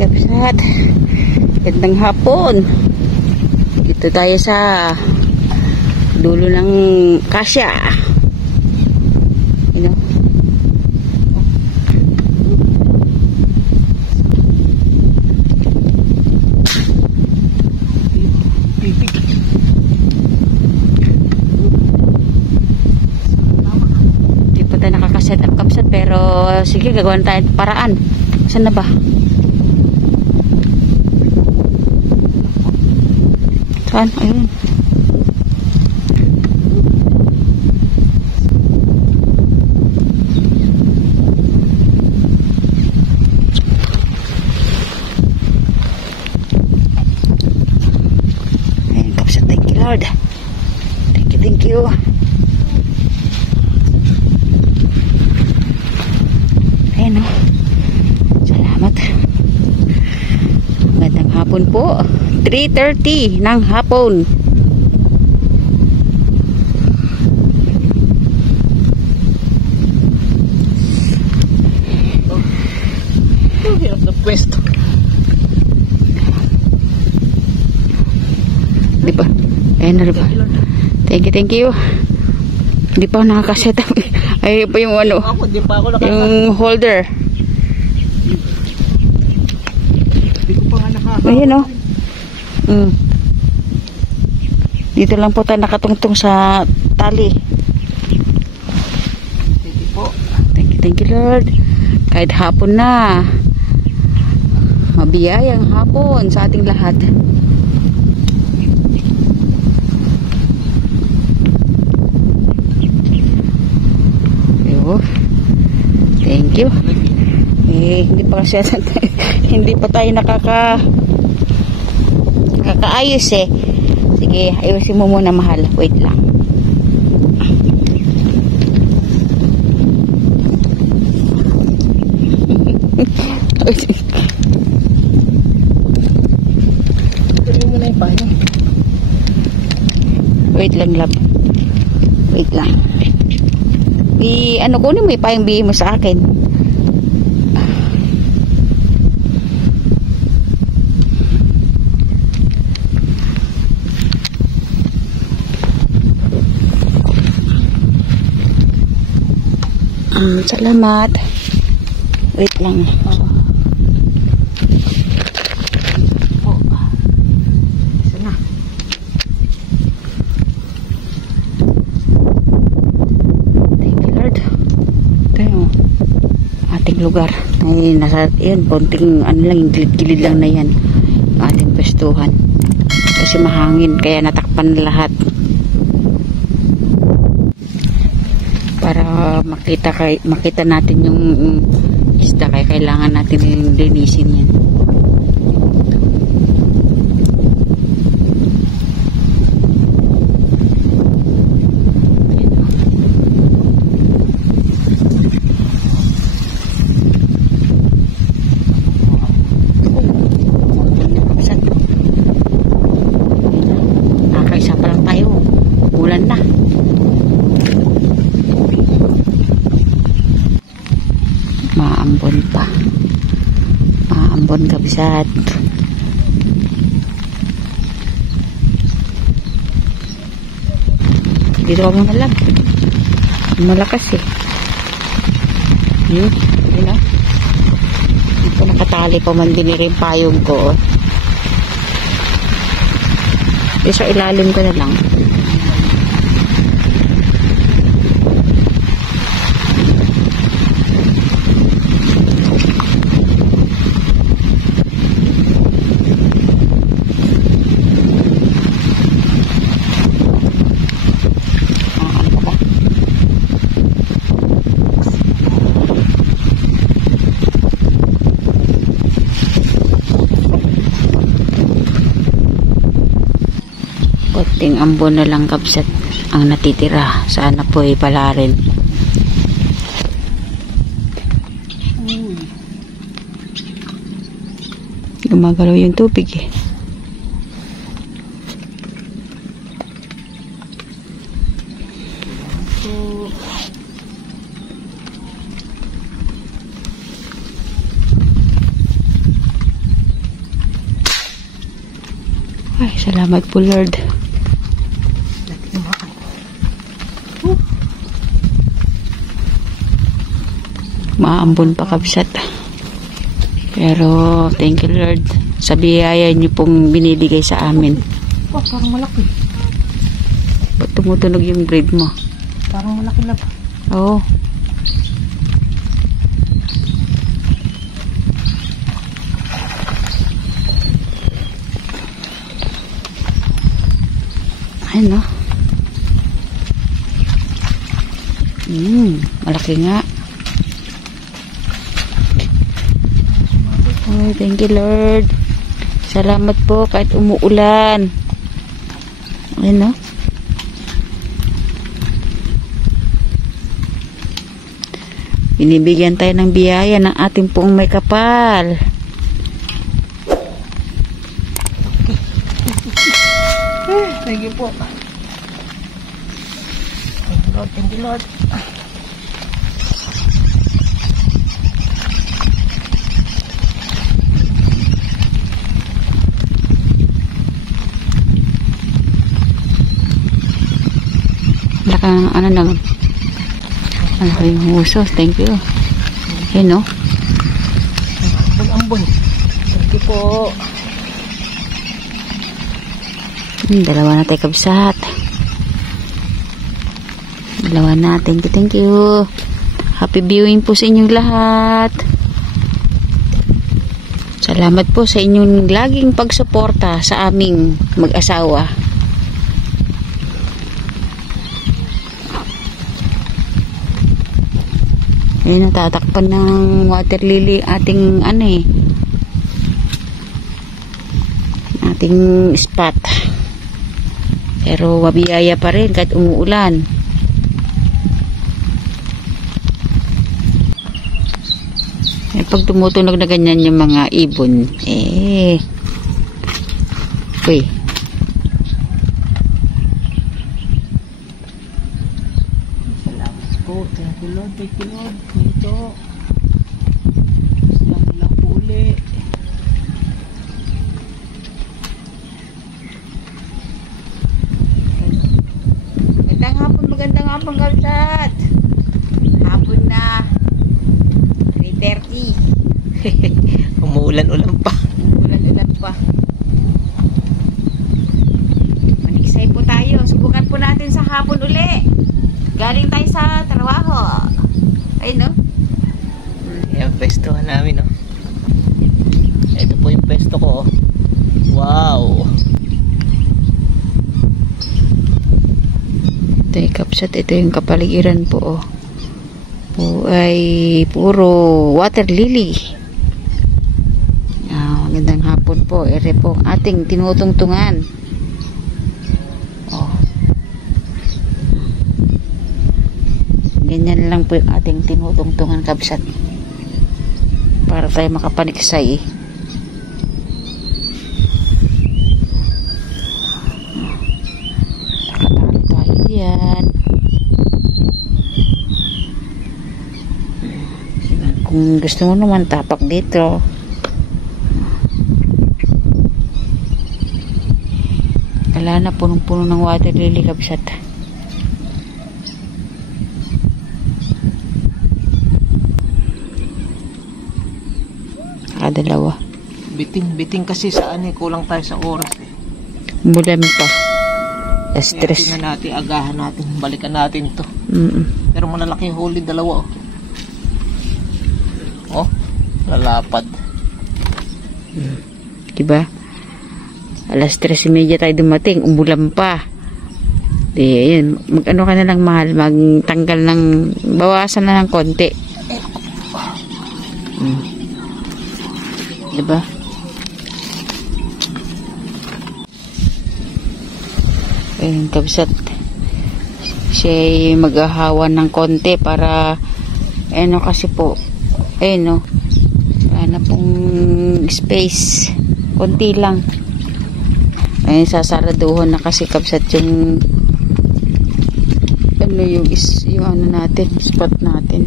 Kapsat, gandang hapon. Dito tayo sa dulo ng Kasya. You know? Hindi pa tayo nakakaset up kapsat, pero sige, gagawin tayo paraan. Saan na ba? Saan? Ayun. Ayun, kapsat. Thank you, Lord. Thank you, thank you. Ayun, o. Salamat. Magandang hapon po. 3:30 ng hapon. Hirap na pwesto. Di ba? Ayan na rin ba? Thank you, thank you. Hindi pa ako nakakaset up. Ay pa yung ano, Di pa ako yung holder. Hindi ko pa nga nakaka. Ayan o. Dito lang po tayo nakatungtong sa tali. Thank you po. Thank you Lord. Kahit hapon na, mabiyayang hapon sa ating lahat. Thank you. Hindi pa kasi hindi pa tayo nakakaayos eh. Sige, ayusin mo muna mahal. Wait lang. Wait lang, love. Wait lang. Ano kunin mo pa yung bihim mo sa akin. Salamat. Wait lang. Sana. Thank you Lord. Tayo. Ating lugar. Ay, nasa, yan, konting ano lang, gilid-gilid lang na yan. Ating pestuhan. Kasi mahangin, kaya natakpan lahat. Para makita natin yung isda, kaya kailangan natin linisin yan. Nakaisa pa lang tayo, ulan na. Maambon pa. Maambon kabisat. Dito kami malag. Malakas eh. Yun na. Dito nakatali pa man din rin payong ko. Dito sa ilalim ko na lang. Konting ambon na lang kabsat ang natitira. Sana po ay pala rin. Gumagalaw yung tubig eh. Ay, salamat po Lord. Maambon pa kabsat. Pero thank you Lord sa biyaya niyo pong binibigay sa amin. Oh, parang malaki. Ba't tumutunog yung braid mo? Parang malaki na ba? Oo. Ano? Malaki nga. Oh, thank you Lord. Salamat po kahit umuulan. Ano? Binibigyan tayo ng biyaya ng ating pong may kapal. Thank you po. Thank you Lord, thank you Lord. Ano naman? Malaki yung husos. Thank you. Yan no? Ambon. Thank you po. Dalawa na tayo kabsat. Dalawa na. Thank you. Happy viewing po sa inyong lahat. Salamat po sa inyong laging pagsuporta sa aming mag-asawa. Ayan, natatakpan ng water lily ating ating spot. Pero mabiyaya pa rin kahit umuulan. Pag tumutunog na ganyan yung mga ibon, uy. Salamat po. Thank you Lord, thank you Lord. Ito. Salamat lang po uli. Magandang hapon kabsat. Hapon na 3:30. Umuulan-ulan pa. Ulan-ulan pa. Maniksay po tayo. Subukan po natin sa hapon uli. Galing tayo sa trabaho. Ayun no? Ayan, pestohan namin, no? Ito po yung pesto ko, oh. Wow! Ito yung kapsat. Ito yung kapaligiran po, oh. Po ay puro water lily. Magandang hapon po. Ere po ang ating tinutungtungan. Oh. Ganyan lang po yung ating tinutungtungan kabsat. Para tayo makapaniksay. Nakatali tayo diyan. Kung gusto mo naman tapak dito. Wala na, punong-puno ng water lily kabsat. Dalawa. Biting kasi saan kulang tayo sa oras eh. Mulan pa. Stress. Kaya natin, agahan natin, balikan natin to. Pero malalaki yung huli, dalawa, oh. Oh, lalapad. Diba? Alas 3:30 tayo dumating, umulan pa. Di, ayun, mag-ano ka na lang mahal, magtanggal ng, bawasan na ng konti. Diba? Ayun, kabsat. Siya'y maghahawan ng konti para, ano kasi po, ayun no, wala na pong space. Konti lang. Ayun, sasaraduhan na kasi kabsat yung ano yung ano natin, spot natin.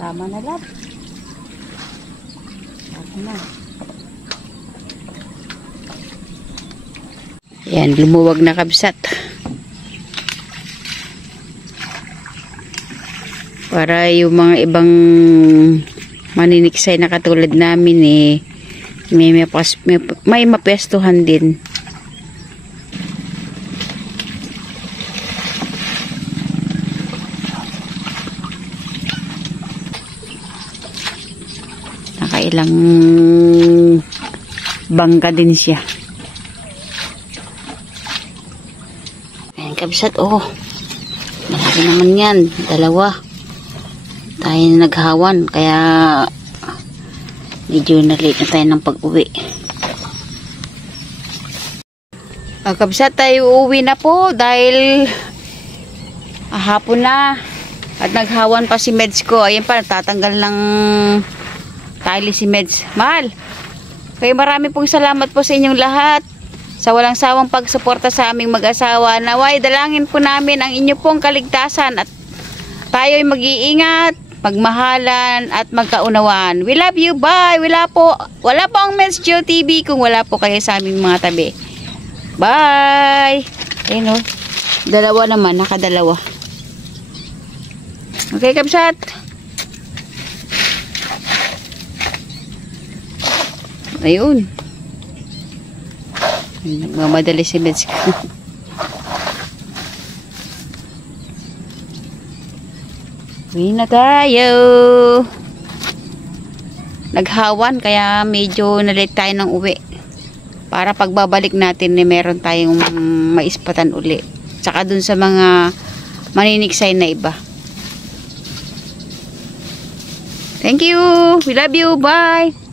Tama na lang. Tama na. Yan, lumuwag na kabsat. Para yung mga ibang maniniksay na katulad namin may mapestuhan din. Nakailang bangka din siya. Ayan kabsat, oh. Malaki naman yan. Dalawa. Tayo na naghawan. Kaya medyo na-late na tayo ng pag-uwi. Kabsat, tayo uuwi na po dahil hapon na. At naghawan pa si Meds ko. Ayan pa, tatanggal ng tali si Meds. Mahal! Kaya marami pong salamat po sa inyong lahat sa walang sawang pagsuporta sa aming mag-asawa. Naway, dalangin po namin ang inyo pong kaligtasan at tayo'y mag-iingat, magmahalan at magkaunawaan. We love you, bye! Wala po ang Meds Gio TV kung wala po kayo sa aming mga tabi. Bye! Ayun o, dalawa naman, nakadalawa. Okay, kabsat. Ayun. Nagmamadali si Meds. Uwi na tayo. Naghawan kaya medyo na-late tayo ng uwi. Para pagbabalik natin meron tayong maispatan uli. Tsaka dun sa mga maniniksay na iba. Thank you. We love you. Bye.